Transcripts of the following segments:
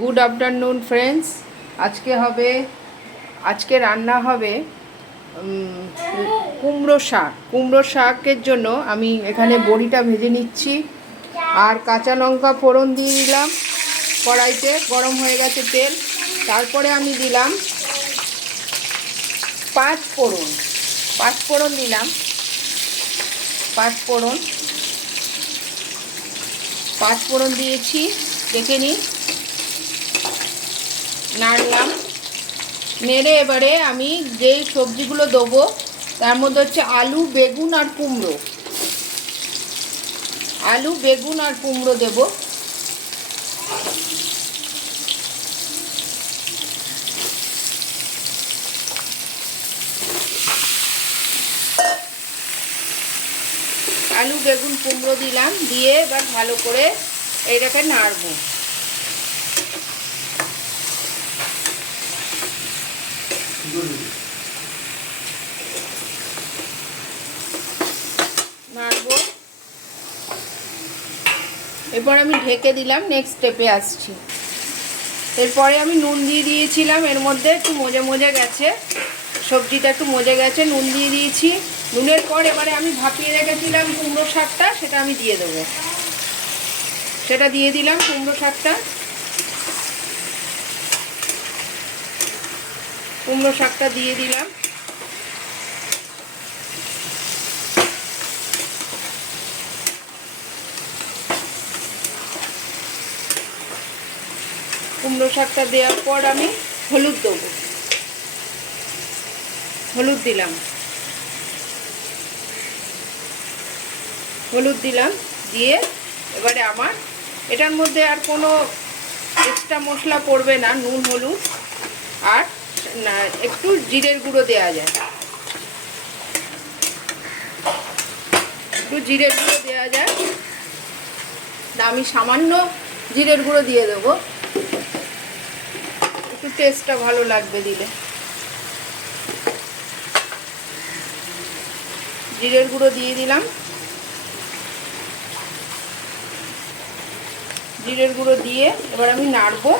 Good afternoon friends. আজকে রান্না হবে কুমড়ো শাকের জন্য আমি এখানে বড়িটা ভেজে নিচ্ছি আর কাঁচা লঙ্কা ফোড়ন দিয়ে দিলাম। কড়াইতে গরম হয়ে গেছে তেল, তারপরে আমি দিলাম পাঁচফোড়ন দিলাম। পাঁচফোড়ন দিয়েছি, দেখে নিই। নাড়লাম, নেড়ে এবারে আমি যে সবজিগুলো দেবো তার মধ্যে হচ্ছে আলু বেগুন আর কুমড়ো দেবো। আলু বেগুন কুমড়ো দিলাম, দিয়ে এবার ভালো করে এইটাকে নাড়বো। এরপর আমি ঢেকে দিলাম, নেক্সট স্টেপে আসছি। এরপরে আমি নুন দিয়ে দিয়েছিলাম, এর মধ্যে একটু মজে গেছে, সবজিটা একটু মজে গেছে, নুন দিয়ে দিয়েছি। নুনের পর এবারে আমি ভাপিয়ে রেখেছিলাম কুমড়ো শাকটা, সেটা আমি দিয়ে দেবো। সেটা দিয়ে দিলাম কুমড়ো শাকটা দিয়ে দিলাম। কুমড়ো শাকটা দেওয়ার পর আমি হলুদ দেবো। হলুদ দিলাম, দিয়ে এবারে আমার এটার মধ্যে আর কোনো এক্সট্রা মশলা পড়বে না, নুন হলুদ আর একটু জিরের গুঁড়ো দেওয়া যায়, আমি সামান্য জিরের গুঁড়ো দিয়ে দেবো, একটু টেস্টটা ভালো লাগবে দিলে। জিরের গুঁড়ো দিয়ে দিলাম, জিরের গুঁড়ো দিয়ে এবার আমি নাড়বো।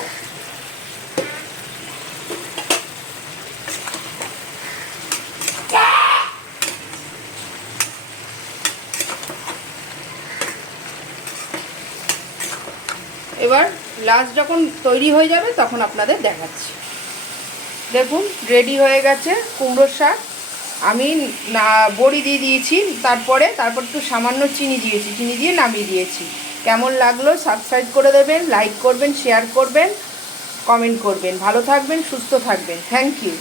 এবার লাস্ট যখন তৈরি হয়ে যাবে তখন আপনাদের দেখাচ্ছি। দেখুন রেডি হয়ে গেছে কুমড়োর শাক। আমি বড়ি দিয়ে দিয়েছি, তারপর একটু সামান্য চিনি দিয়ে নামিয়ে দিয়েছি। কেমন লাগলো সাবস্ক্রাইব করে দেবেন, লাইক করবেন, শেয়ার করবেন, কমেন্ট করবেন। ভালো থাকবেন, সুস্থ থাকবেন। Thank you.